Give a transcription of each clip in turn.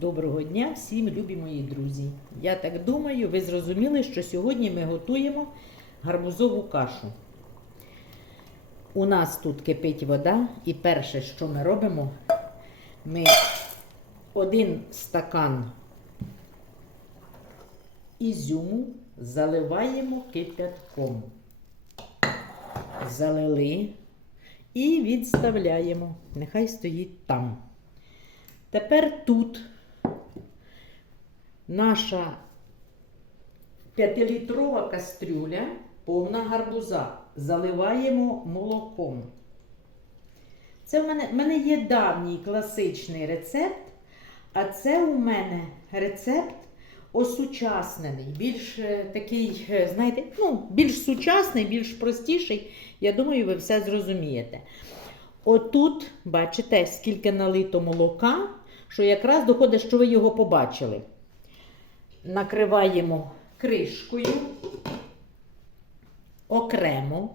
Доброго дня всім, любі мої друзі. Я так думаю, ви зрозуміли, що сьогодні ми готуємо гарбузову кашу. У нас тут кипить вода, і перше, що ми робимо, ми один стакан ізюму заливаємо кипятком. Залили і відставляємо. Нехай стоїть там. Тепер тут наша п'ятилітрова кастрюля, повна гарбуза. Заливаємо молоком. Це в мене, в мене є давній класичний рецепт, а це у мене рецепт осучаснений, більш е, такий, е, знаєте, ну, більш сучасний, більш простіший. Я думаю, ви все зрозумієте. Отут, бачите, скільки налито молока, що якраз доходить, що ви його побачили. Накриваємо кришкою, окремо,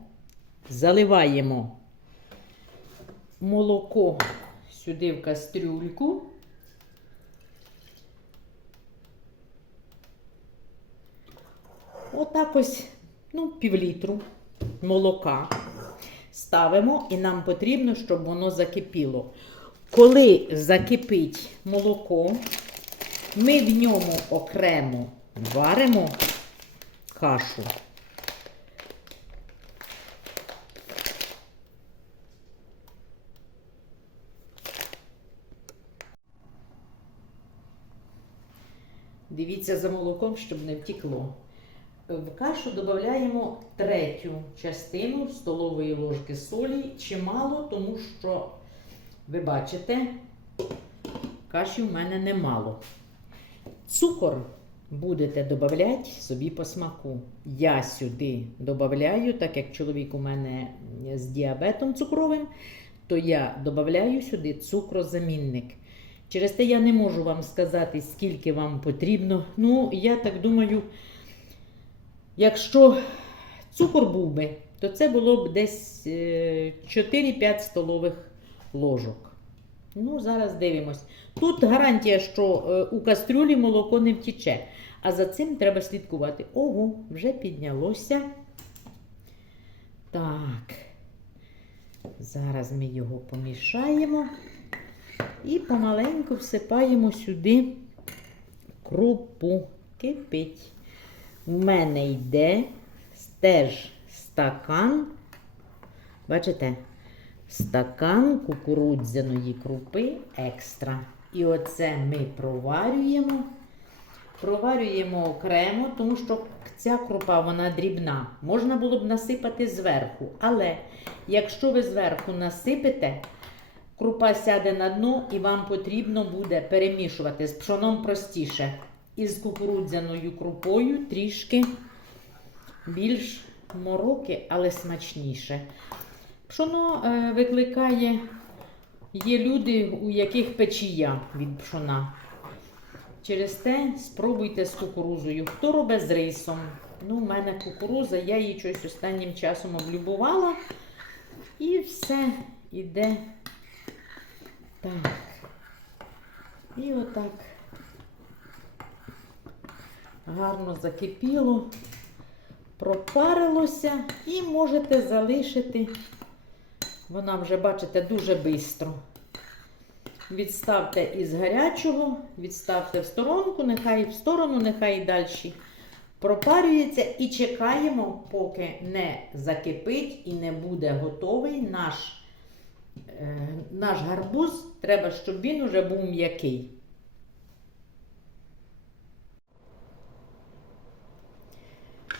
заливаємо молоко сюди в кастрюльку. Отак ось, ну, півлітру молока ставимо, і нам потрібно, щоб воно закипіло. Коли закипить молоко, ми в ньому окремо варимо кашу. Дивіться за молоком, щоб не втікло. В кашу додаємо третю частину столової ложки солі. Чимало, тому що, ви бачите, каші в мене немало. Цукор будете додавати собі по смаку. Я сюди додаю, так як чоловік у мене з діабетом цукровим, то я додаю сюди цукрозамінник. Через те я не можу вам сказати, скільки вам потрібно. Ну, я так думаю. Якщо цукор був би, то це було б десь е, 4-5 столових ложок. Ну, зараз дивимось. Тут гарантія, що е, у кастрюлі молоко не втіче. А за цим треба слідкувати. Ого, вже піднялося. Так. Зараз ми його помішаємо і помаленьку всипаємо сюди крупу. Кипить. У мене йде теж стакан, бачите, стакан кукурудзяної крупи екстра. І оце ми проварюємо. Проварюємо окремо, тому що ця крупа вона дрібна. Можна було б насипати зверху. Але якщо ви зверху насипете, крупа сяде на дно і вам потрібно буде перемішувати з пшоном простіше із кукурудзяною крупою трішки більш мороки, але смачніше. Пшоно е, викликає, є люди, у яких печія від пшона. Через те спробуйте з кукурузою. Хто робить з рисом? Ну, у мене кукуруза, я її щось останнім часом облюбувала. І все іде так. І отак гарно закипіло, пропарилося і можете залишити, вона вже, бачите, дуже швидко. Відставте із гарячого, відставте в сторонку, нехай в сторону, нехай і далі пропарюється. І чекаємо, поки не закипить і не буде готовий наш, е, наш гарбуз. Треба, щоб він уже був м'який.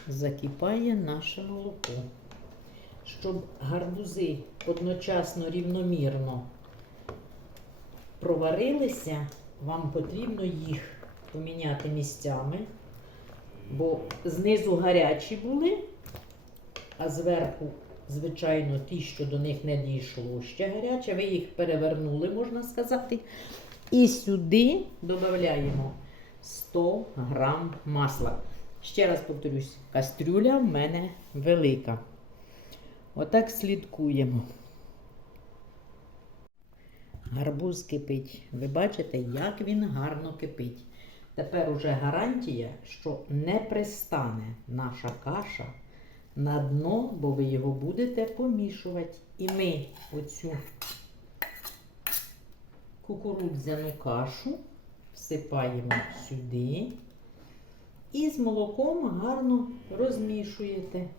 закипає наше молоко. Щоб гарбузи одночасно рівномірно проварилися, вам потрібно їх поміняти місцями, бо знизу гарячі були, а зверху, звичайно, ті, що до них не дійшло ще гаряче, ви їх перевернули, можна сказати. І сюди додаємо 100 грам масла. Ще раз повторюсь, кастрюля в мене велика. Отак слідкуємо. Гарбуз кипить. Ви бачите, як він гарно кипить. Тепер уже гарантія, що не пристане наша каша на дно, бо ви його будете помішувати. І ми оцю кукурудзяну кашу всипаємо сюди і з молоком гарно розмішуєте.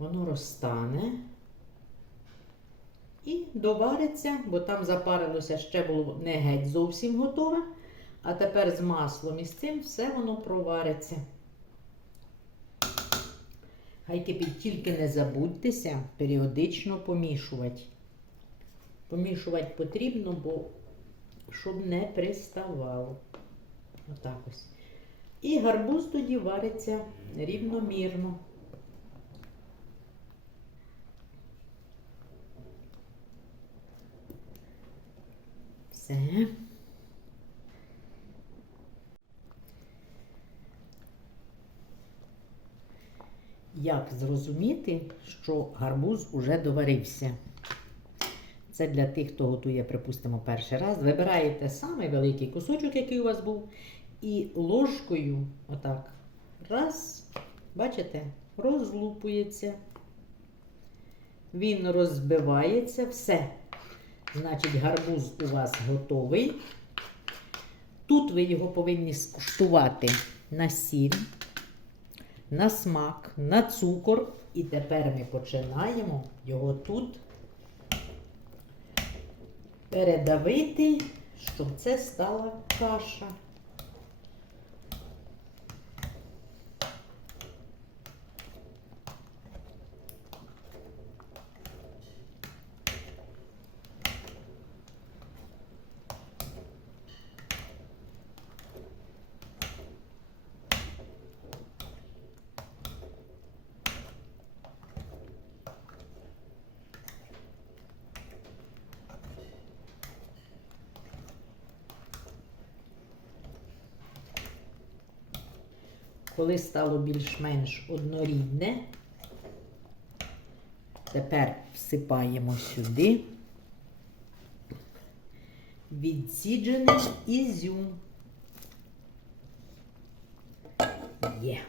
Воно розтане і довариться, бо там запарилося ще було не геть зовсім готове. А тепер з маслом і з цим все воно провариться. Хай кипить, тільки не забудьтеся періодично помішувати. Помішувати потрібно, бо щоб не приставало. Отак ось. І гарбуз тоді вариться рівномірно. Все. Як зрозуміти, що гарбуз уже доварився? Це для тих, хто готує, припустимо, перший раз. Вибираєте самий великий кусочок, який у вас був, і ложкою, отак, раз, бачите, розлупується. Він розбивається, все. Значить, гарбуз у вас готовий. Тут ви його повинні скуштувати на сіль, на смак, на цукор. І тепер ми починаємо його тут передавити, щоб це стала каша. Коли стало більш-менш однорідне, тепер всипаємо сюди відсіджений ізюм. Є.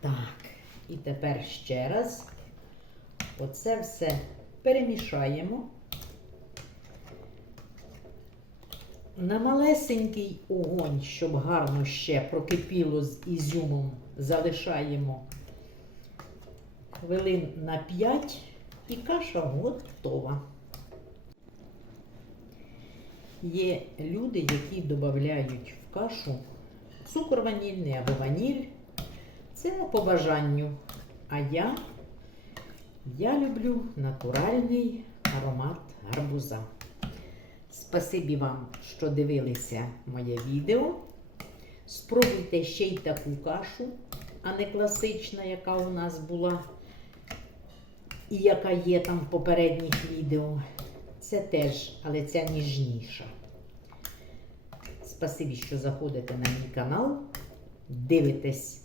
Так, і тепер ще раз оце все перемішаємо. На малесенький огонь, щоб гарно ще прокипіло з ізюмом, залишаємо хвилин на 5 і каша готова. Є люди, які додають в кашу цукор ванільний або ваніль. Це по бажанню. А я, я люблю натуральний аромат гарбуза. Спасибі вам, що дивилися моє відео. Спробуйте ще й таку кашу, а не класична, яка у нас була, і яка є там в попередніх відео. Це теж, але ця ніжніша. Спасибі, що заходите на мій канал, дивитесь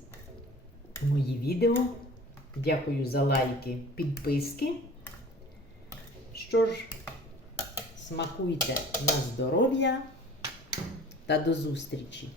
мої відео. Дякую за лайки, підписки. Що ж, Смакуйте на здоров'я та до зустрічі!